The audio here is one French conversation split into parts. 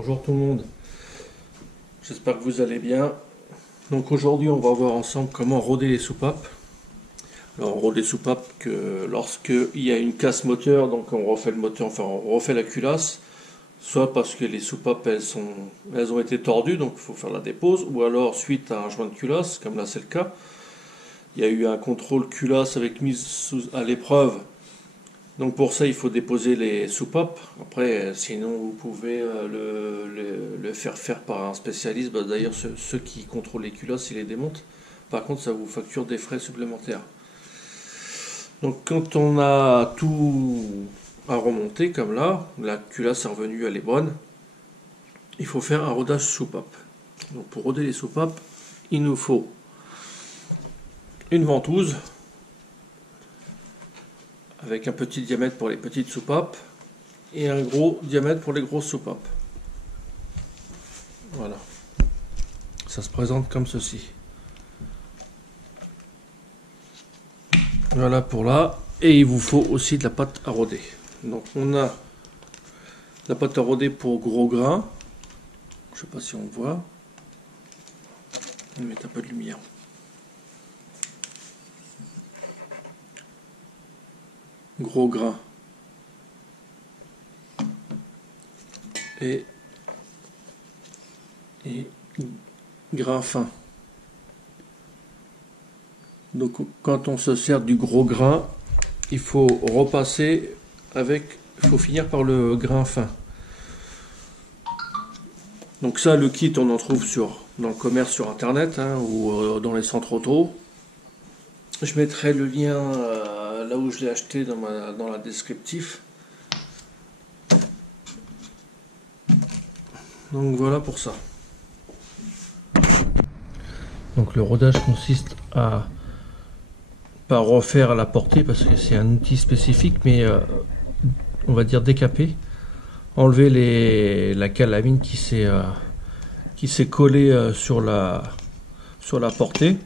Bonjour tout le monde, j'espère que vous allez bien. Donc aujourd'hui on va voir ensemble comment roder les soupapes. Alors on rôde les soupapes que lorsqu'il y a une casse moteur, donc on refait le moteur, enfin on refait la culasse, soit parce que les soupapes elles ont été tordues, donc il faut faire la dépose, ou alors suite à un joint de culasse, comme là c'est le cas. Il y a eu un contrôle culasse avec mise à l'épreuve. Donc pour ça, il faut déposer les soupapes. Après, sinon, vous pouvez le faire par un spécialiste. Bah, d'ailleurs, ceux qui contrôlent les culasses, ils les démontent. Par contre, ça vous facture des frais supplémentaires. Donc quand on a tout à remonter, comme là, la culasse est revenue, elle est bonne, il faut faire un rodage soupape. Donc pour roder les soupapes, il nous faut une ventouse, avec un petit diamètre pour les petites soupapes et un gros diamètre pour les grosses soupapes. Voilà. Ça se présente comme ceci. Voilà pour là. Et il vous faut aussi de la pâte à rôder. Donc on a la pâte à rôder pour gros grains. Je ne sais pas si on voit. On va mettre un peu de lumière. Gros grains et grains fins. Donc quand on se sert du gros grain, il faut repasser avec, il faut finir par le grain fin. Donc ça, le kit, on en trouve dans le commerce sur internet, hein, ou dans les centres auto. Je mettrai le lien là où je l'ai acheté dans la descriptif. Donc voilà pour ça. Donc le rodage consiste à pas refaire à la portée parce que c'est un outil spécifique, mais on va dire décaper, enlever la calamine qui s'est collée sur la portée,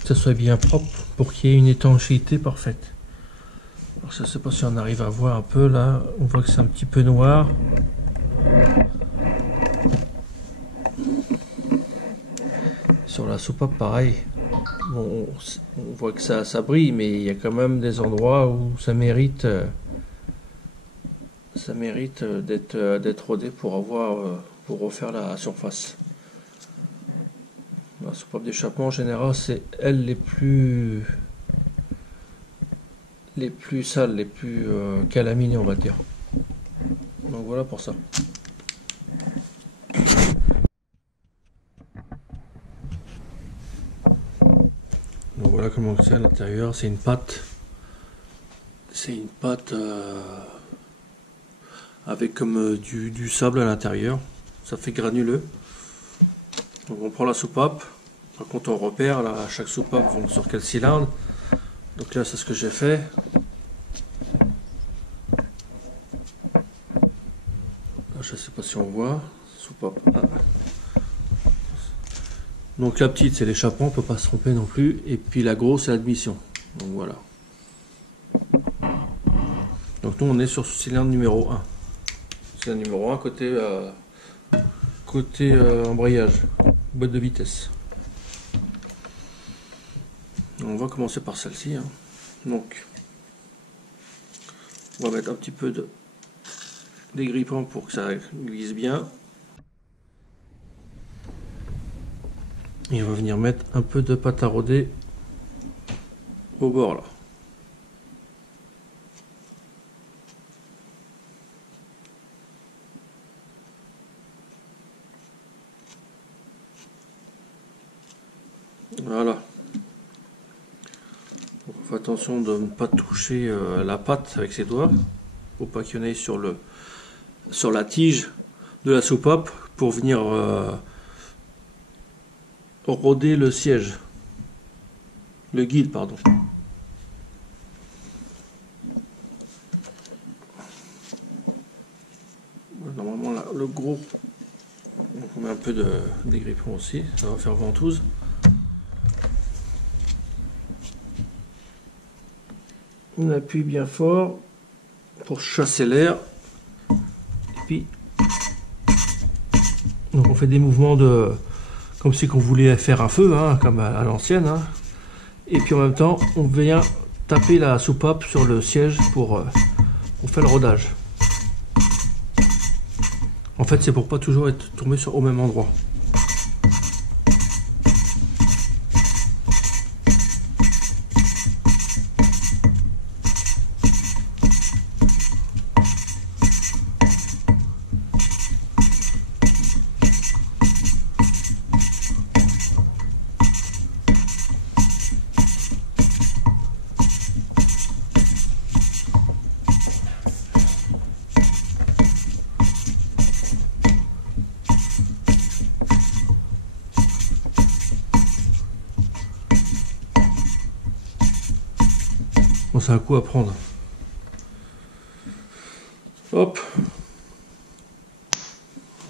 que ça soit bien propre pour qu'il y ait une étanchéité parfaite. Alors, je ne sais pas si on arrive à voir un peu là, on voit que c'est un petit peu noir. Sur la soupape pareil, bon, on voit que ça brille, mais il y a quand même des endroits où ça mérite d'être rodé pour refaire la surface. La soupape d'échappement en général, c'est elles les plus sales, les plus calaminées, on va dire. Donc voilà pour ça. Donc voilà comment c'est à l'intérieur. C'est une pâte. C'est une pâte avec comme du sable à l'intérieur. Ça fait granuleux. Donc on prend la soupape. Par contre on repère là, chaque soupape vont sur quel cylindre. Donc là c'est ce que j'ai fait. Là, je sais pas si on voit. Soupape 1. Donc la petite c'est l'échappement, on peut pas se tromper non plus. Et puis la grosse c'est l'admission. Donc voilà. Donc nous on est sur ce cylindre numéro 1. Cylindre numéro 1 côté embrayage, boîte de vitesse. On va commencer par celle-ci. Hein. Donc on va mettre un petit peu de dégrippant pour que ça glisse bien. Et on va venir mettre un peu de pâte à rôder au bord là. Voilà. On fait attention de ne pas toucher la pâte avec ses doigts. Faut pas qu'il y en ait sur la tige de la soupape pour venir roder le siège. Le guide, pardon. Normalement là, le gros. Donc on met un peu de dégrippant aussi, ça va faire ventouse. On appuie bien fort pour chasser l'air. puis donc on fait des mouvements de comme si on voulait faire un feu, hein, comme à l'ancienne, hein. Et puis en même temps on vient taper la soupape sur le siège pour faire le rodage. En fait c'est pour pas toujours être tombé au même endroit. Bon, c'est un coup à prendre. Hop,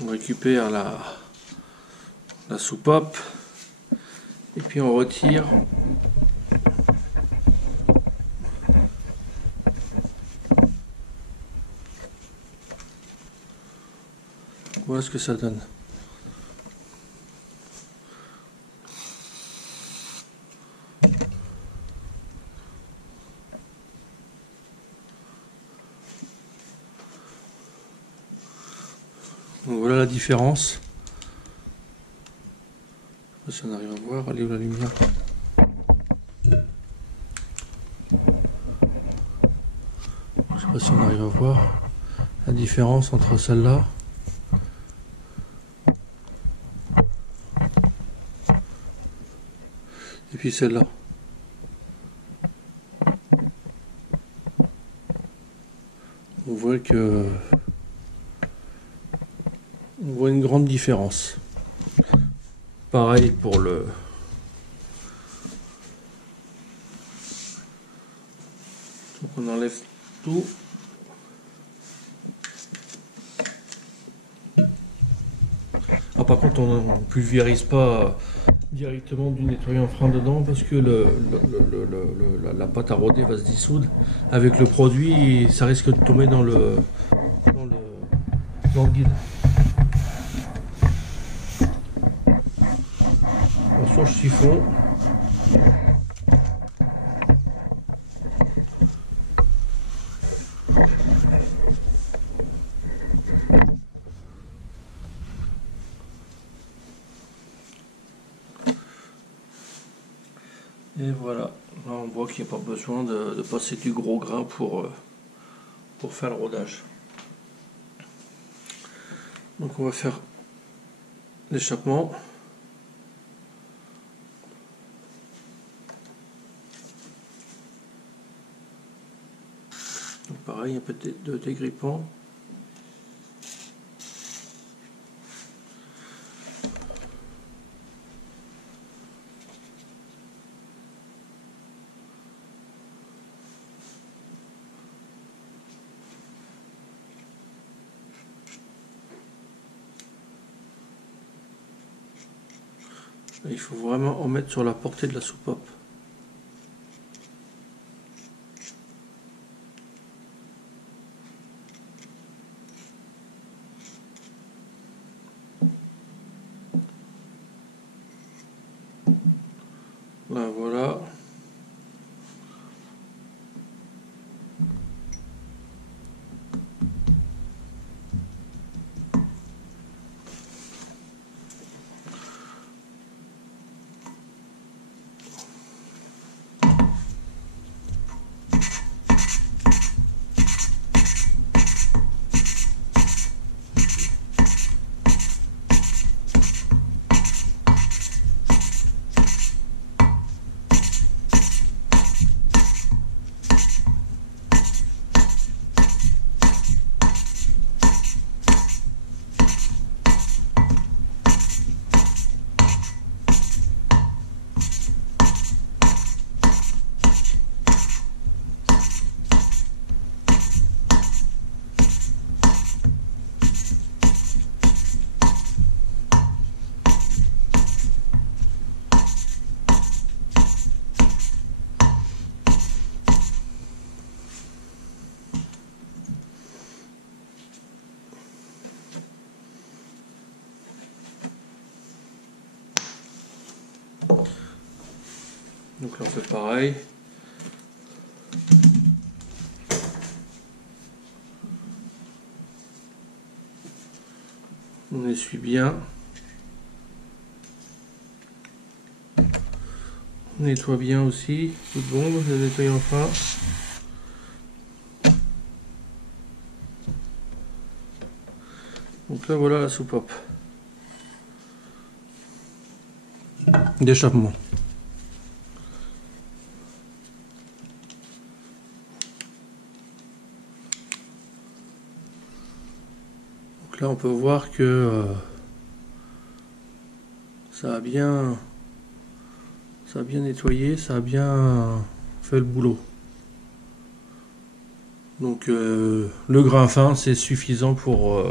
on récupère la soupape et puis on retire voilà ce que ça donne. Donc voilà la différence. Je sais pas si on arrive à voir, elle est où la lumière? Je sais pas si on arrive à voir la différence entre celle-là et puis celle-là. On voit une grande différence. Pareil pour le donc on enlève tout. Ah, par contre on ne pulvérise pas directement du nettoyant frein dedans parce que la pâte à rôder va se dissoudre avec le produit et ça risque de tomber dans le guide. Sur le chiffon. Et voilà, là on voit qu'il n'y a pas besoin de passer du gros grain pour faire le rodage. Donc on va faire l'échappement. Donc pareil, un peu de dégrippant. Il faut vraiment en mettre sur la portée de la soupape. Là, voilà. Donc là on fait pareil. On essuie bien. On nettoie bien aussi. Tout bon, je nettoie enfin. Donc là voilà la soupape d'échappement. Donc là on peut voir que ça a bien nettoyé, ça a bien fait le boulot. Donc le grain fin c'est suffisant pour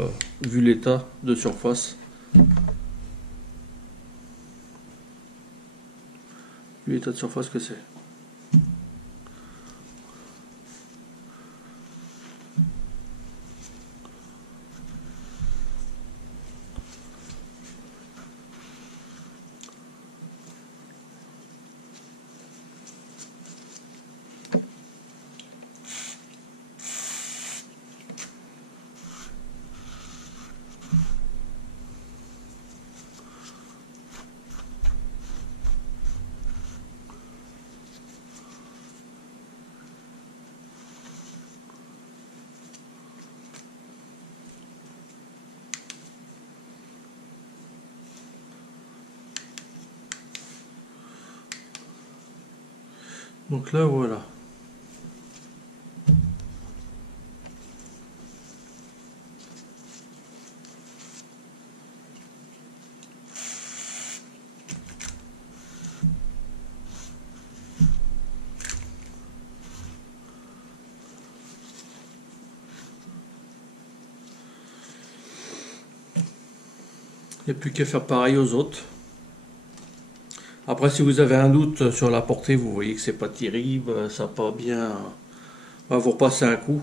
vu l'état de surface. Vu l'état de surface que c'est. Donc là voilà. Il n'y a plus qu'à faire pareil aux autres. Après si vous avez un doute sur la portée, vous voyez que c'est pas terrible, ça n'a pas bien. Vous repassez un coup.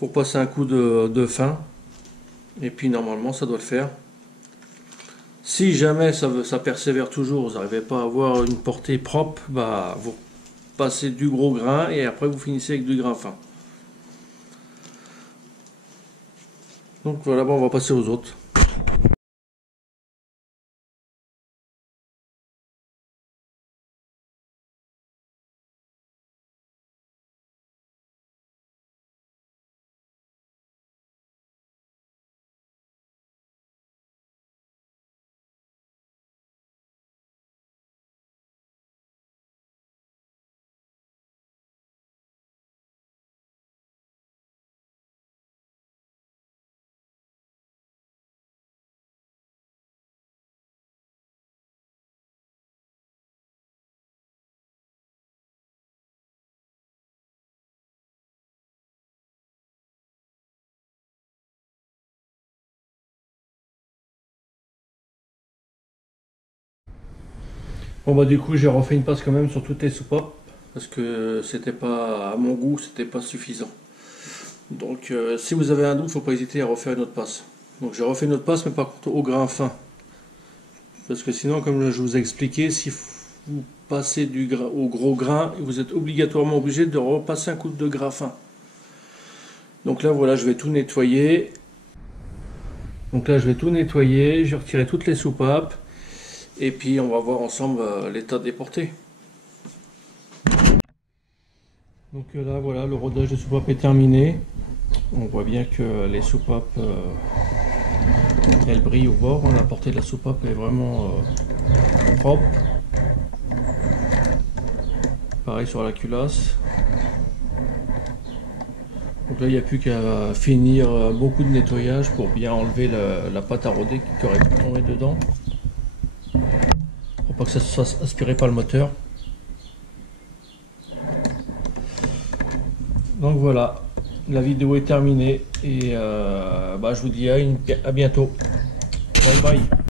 Vous repassez un coup de fin. Et puis normalement ça doit le faire. Si jamais ça persévère toujours, vous n'arrivez pas à avoir une portée propre, bah vous passez du gros grain et après vous finissez avec du grain fin. Donc voilà, bon, on va passer aux autres. Bon bah du coup j'ai refait une passe quand même sur toutes les soupapes parce que c'était pas à mon goût, c'était pas suffisant. Donc si vous avez un doute, faut pas hésiter à refaire une autre passe. Donc j'ai refait une autre passe mais par contre au grain fin. Parce que sinon comme je vous ai expliqué, si vous passez au gros grain, vous êtes obligatoirement obligé de repasser un coup de grain fin. Donc là voilà, je vais tout nettoyer. Donc là je vais tout nettoyer, je vais retirer toutes les soupapes. Et puis on va voir ensemble l'état des portées. Donc là voilà, le rodage des soupapes est terminé. On voit bien que les soupapes elles brillent au bord. La portée de la soupape est vraiment propre. Pareil sur la culasse. Donc là il n'y a plus qu'à finir beaucoup de nettoyage pour bien enlever la pâte à rôder qui aurait pu tomber dedans. Pour pas que ça se fasse aspirer par le moteur. Donc voilà, la vidéo est terminée et je vous dis à bientôt. Bye bye.